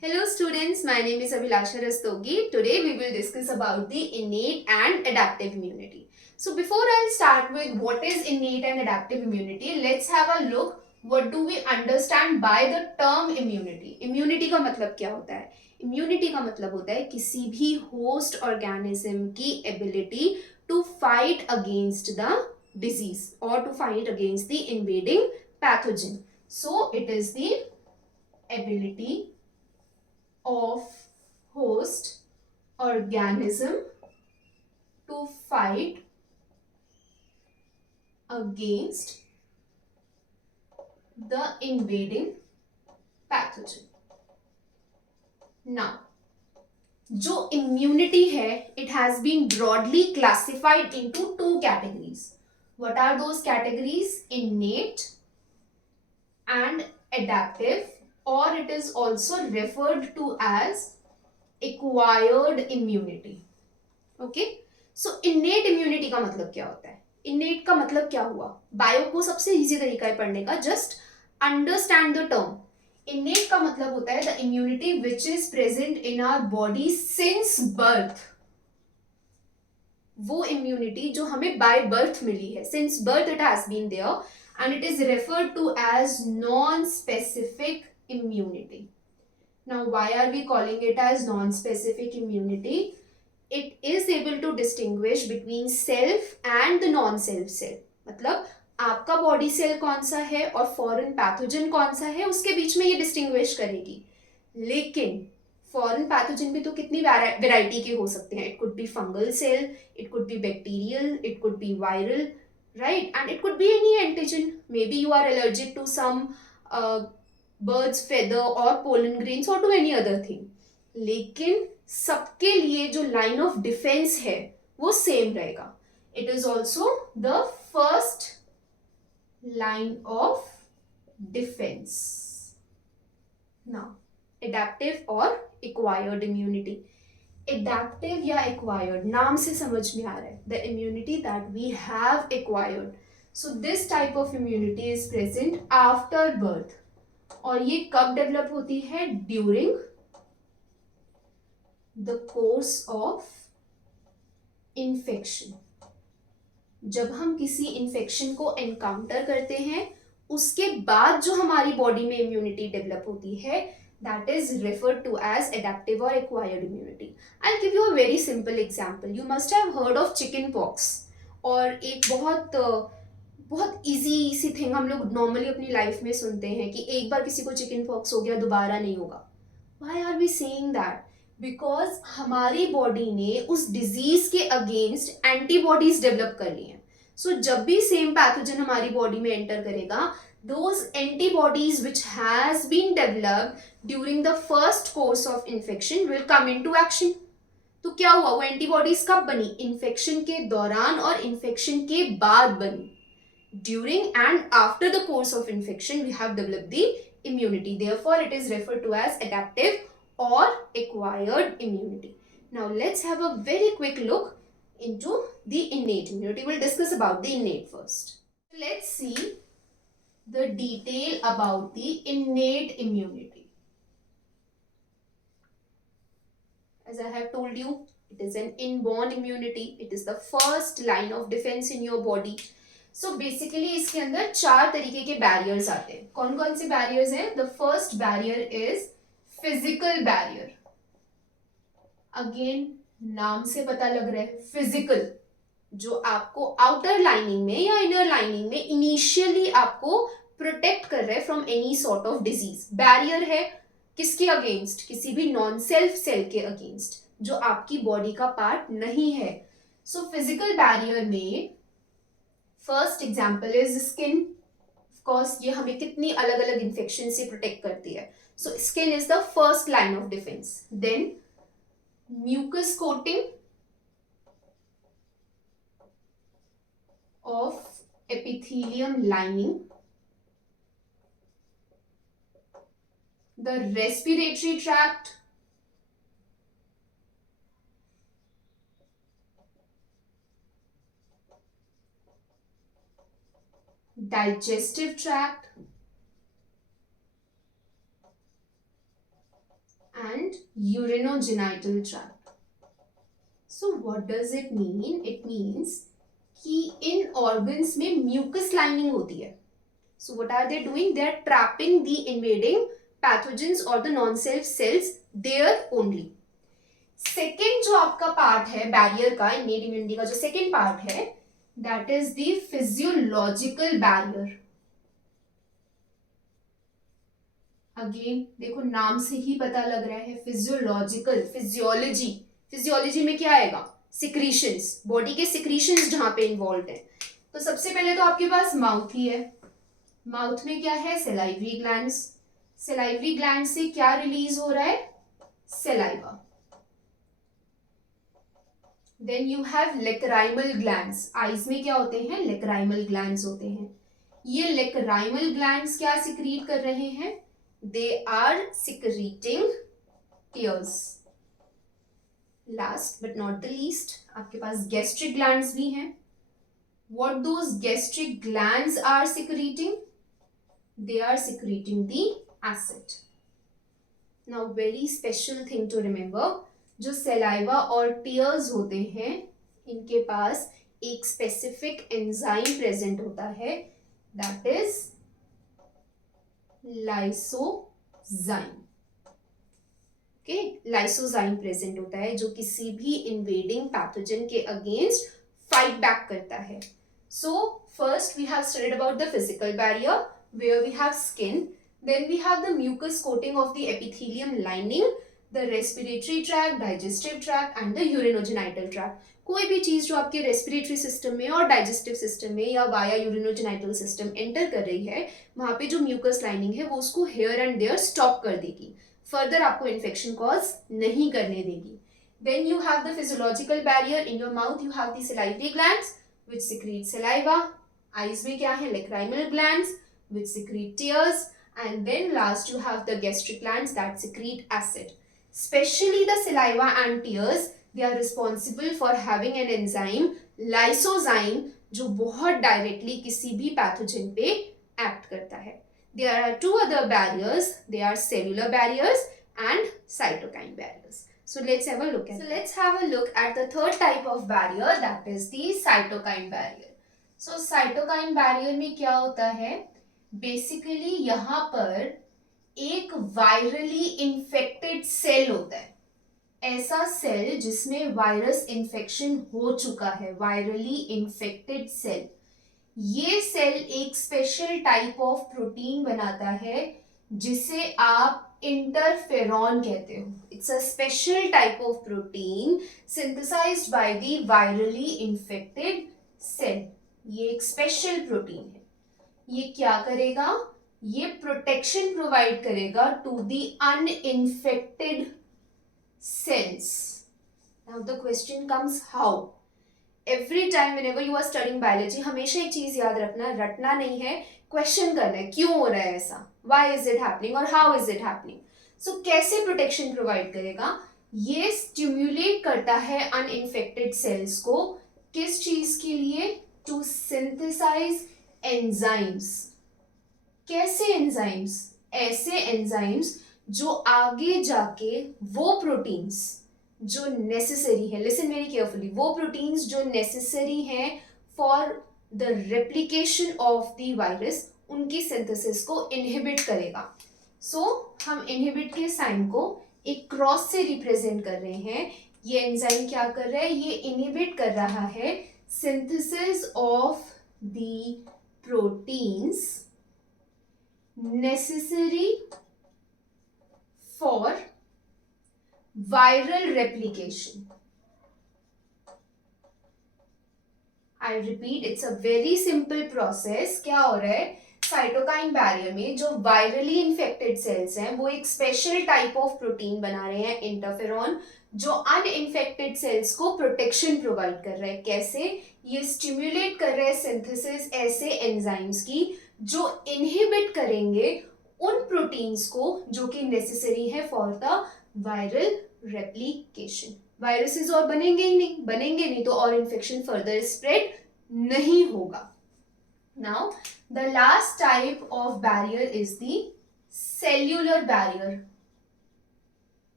Hello students, my name is Abhilasha Rastogi. Today we will discuss about the innate and adaptive immunity. So before I'll start with what is innate and adaptive immunity, let's have a look what do we understand by the term immunity. Immunity का मतलब क्या होता है? Immunity का मतलब होता है किसी भी host organism की ability to fight against the disease or to fight against the invading pathogen. So it is the ability of host organism to fight against the invading pathogen. Now, जो immunity है, it has been broadly classified into two categories. What are those categories? Innate and adaptive, or it is also referred to as acquired immunity. Okay, so innate immunity का मतलब क्या होता है? Innate का मतलब क्या हुआ? बायो को सबसे इजी तरीका है पढ़ने का, just understand the term. Innate का मतलब होता है the immunity which is present in our body since birth. वो इम्यूनिटी जो हमें बाय बर्थ मिली है, since birth it has been there and it is referred to as non specific immunity. Now, why are we calling it as non-specific immunity? It is able to distinguish between self and the non-self cell. मतलब आपका body cell कौन सा है और foreign pathogen कौन सा है, उसके बीच में ये डिस्टिंग्विश करेगी. लेकिन फॉरेन पैथोजन भी तो कितनी वैरायटी के हो सकते हैं. It could be fungal cell, it could be bacterial, it could be viral, right? And it could be any antigen. Maybe you are allergic to some bird's feather or pollen grains or to any other thing. लेकिन सबके लिए जो line of defence है वो same रहेगा. It is also the first line of defence. Now adaptive और acquired immunity. Adaptive या acquired, नाम से समझ में आ रहा है, the immunity that we have acquired. So this type of immunity is present after birth. और ये कब डेवलप होती है? During the course of infection. जब हम किसी इन्फेक्शन को एनकाउंटर करते हैं उसके बाद जो हमारी बॉडी में इम्यूनिटी डेवलप होती है, that is referred to as adaptive or acquired immunity. I'll give you a very simple example. You must have heard of chicken pox. और एक बहुत इजी सी थिंग हम लोग नॉर्मली अपनी लाइफ में सुनते हैं कि एक बार किसी को चिकन पॉक्स हो गया दोबारा नहीं होगा. Why are we saying that? Because हमारी बॉडी ने उस डिजीज के अगेंस्ट एंटीबॉडीज डेवलप कर ली हैं. सो जब भी सेम पैथोजन हमारी बॉडी में एंटर करेगा, those antibodies which has been developed during the first course of infection will come into action. तो क्या हुआ? वो एंटीबॉडीज कब बनी? इन्फेक्शन के दौरान और इन्फेक्शन के बाद बनी. During and after the course of infection we have developed the immunity. Therefore it is referred to as adaptive or acquired immunity. Now let's have a very quick look into the innate immunity. We'll discuss about the innate first. Let's see the detail about the innate immunity. As I have told you, it is an inborn immunity. It is the first line of defense in your body. So basically इसके अंदर चार तरीके के barriers आते हैं. कौन कौन से बैरियर्स हैं? The first barrier is physical barrier. Again नाम से पता लग रहा है, फिजिकल, जो आपको आउटर लाइनिंग में या इनर लाइनिंग में इनिशियली आपको प्रोटेक्ट कर रहा है from any sort of disease. Barrier है किसके अगेंस्ट? किसी भी नॉन सेल्फ सेल के अगेंस्ट जो आपकी बॉडी का पार्ट नहीं है. सो फिजिकल बैरियर में first example is skin. Of course ये हमें कितनी अलग अलग इन्फेक्शन से प्रोटेक्ट करती है. So skin is the first line of defence. Then mucus coating of epithelium lining. The respiratory tract, digestive tract and urinogenital tract. So what does it mean? It means कि इन organs में mucus lining होती है. So what are they doing? They are trapping the invading pathogens or the non-self cells there only. Second जो आपका part है barrier का, innate immunity का जो second पार्ट है, that is the physiological barrier. Again देखो नाम से ही पता लग रहा है फिजियोलॉजिकल, फिजियोलॉजी में क्या आएगा? सिक्रीशंस, बॉडी के सिक्रीशंस जहां पे इन्वॉल्व है. तो सबसे पहले तो आपके पास माउथ ही है. माउथ में क्या है? Salivary glands. सलाइवरी ग्लैंड से क्या रिलीज हो रहा है? Saliva. Then you have lacrimal glands. Eyes में क्या होते हैं? लेक्राइमल ग्लैंड्स होते हैं. ये लेक्राइमल ग्लैंड्स क्या सिक्रीट कर रहे हैं? They are secreting tears. Last but not the least, आपके पास gastric glands भी हैं. What those gastric glands are secreting? They are secreting the acid. Now very special thing to remember, जो saliva और tears होते हैं, इनके पास एक specific enzyme present होता है, that is lysozyme. Okay, lysozyme present होता है जो किसी भी इन्वेडिंग पैथोजन के अगेंस्ट फाइट बैक करता है. So first we have studied about the physical barrier where we have skin, then we have the mucus coating of the epithelium lining, the respiratory tract, digestive tract and the urinogenital tract. कोई भी चीज जो आपके respiratory system में और digestive system में या via urinogenital system enter कर रही है, वहां पे जो म्यूकस लाइनिंग है वो उसको हेयर एंड देयर स्टॉप कर देगी, फर्दर आपको इन्फेक्शन कॉज नहीं करने देगी. Then you have the physiological barrier. In your mouth you have the salivary glands which secrete saliva. Eyes में क्या है? Lacrimal glands which secrete tears. And then last you have the gastric glands that secrete acid. Especially the saliva and tears, they are responsible for having an enzyme lysozyme जो बहुत directly किसी भी pathogen पे act करता है. There are two other barriers. They are cellular barriers and cytokine barriers. So let's have a look at. So let's have a look at the third type of barrier, that is the cytokine barrier. So cytokine barrier में क्या होता है? Basically यहाँ पर एक virally infected cell होता है. ऐसा सेल जिसमें वायरस इन्फेक्शन हो चुका है, वायरली इन्फेक्टेड सेल. ये सेल एक स्पेशल टाइप ऑफ प्रोटीन बनाता है जिसे आप इंटरफेरॉन कहते हो. It's a special type of protein synthesized by the virally infected cell. ये एक स्पेशल प्रोटीन है. ये क्या करेगा? ये प्रोटेक्शन प्रोवाइड करेगा to the uninfected cells. Now the question comes how. Every time whenever you are studying biology, हमेशा एक चीज याद रखना, रटना नहीं है, क्वेश्चन करना है क्यों हो रहा है ऐसा, why is it happening और how is it happening. So कैसे प्रोटेक्शन प्रोवाइड करेगा? ये स्टिम्युलेट करता है अनइन्फेक्टेड सेल्स को. किस चीज के लिए? To synthesize enzymes. कैसे एंजाइम्स? ऐसे एंजाइम्स जो आगे जाके वो प्रोटीन्स जो नेसेसरी है, लिसन वेरी केयरफुली, वो प्रोटीन्स जो नेसेसरी हैं for the replication of the virus, उनकी सिंथेसिस को इनहिबिट करेगा. सो हम इनहिबिट के साइन को एक क्रॉस से रिप्रेजेंट कर रहे हैं. ये एंजाइम क्या कर रहा है? ये इनहिबिट कर रहा है synthesis of the proteins necessary for viral replication. I repeat, it's a very simple process. क्या हो रहा है? साइटोकाइन बैरियर में जो वायरली इन्फेक्टेड सेल्स हैं वो एक स्पेशल टाइप ऑफ प्रोटीन बना रहे हैं, इंटरफेरॉन, जो अनइन्फेक्टेड सेल्स को प्रोटेक्शन प्रोवाइड कर रहा है. कैसे? ये स्टिम्युलेट कर रहा है सिंथेसिस ऐसे एंजाइम्स की जो इनहिबिट करेंगे उन प्रोटीन्स को जो कि नेसेसरी है for the viral replication. Viruses और बनेंगे नहीं तो और इन्फेक्शन फर्दर स्प्रेड नहीं होगा. Now the last type of barrier is the cellular barrier.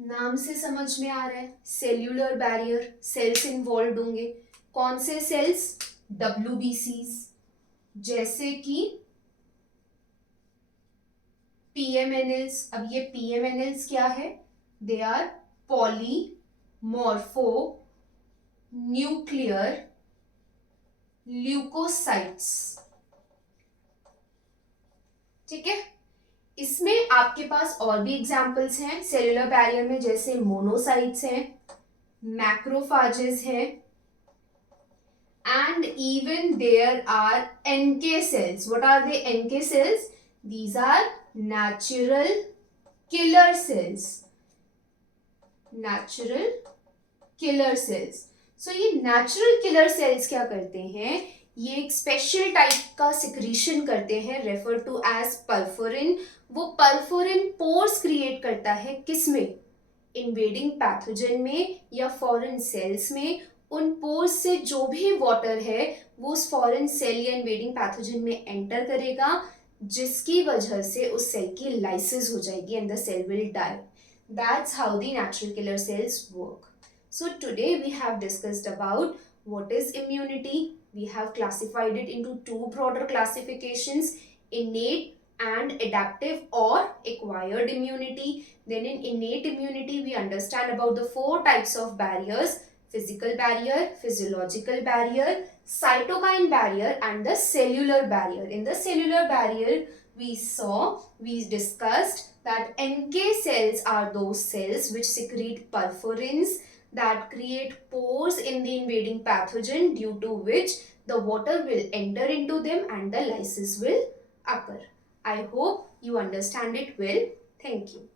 नाम से समझ में आ रहा है, सेल्यूलर बैरियर, सेल्स इन्वॉल्व होंगे। कौन से सेल्स? WBCs, जैसे कि PMNLs। अब ये PMNLs क्या है? They are polymorphonuclear leukocytes. ठीक है, इसमें आपके पास और भी एग्जांपल्स हैं सेल्यूलर बैरियर में, जैसे मोनोसाइट्स हैं, मैक्रोफाजेस हैं, and even there are NK cells. What are the NK cells? These are natural killer cells. Natural killer cells. So ये natural killer cells क्या करते हैं? ये एक स्पेशल टाइप का सिक्रीशन करते हैं, रेफर टू एज परफोरिन। वो परफोरिन पोर्स क्रिएट करता है, किसमें? इन्वेडिंग पैथोजन में या फॉरेन सेल्स में। उन पोर्स से जो भी वाटर है वो उस फॉरेन सेल या इन्वेडिंग पैथोजन में एंटर करेगा, जिसकी वजह से उस सेल की लाइसिस हो जाएगी and the cell will die. That's how the natural killer cells work. So today we have discussed about what is immunity. We have classified it into two broader classifications: innate and adaptive or acquired immunity. Then in innate immunity we understand about the four types of barriers: physical barrier, physiological barrier, cytokine barrier and the cellular barrier. In the cellular barrier we discussed that NK cells are those cells which secrete perforins that create pores in the invading pathogen, due to which the water will enter into them and the lysis will occur. I hope you understand it well. Thank you.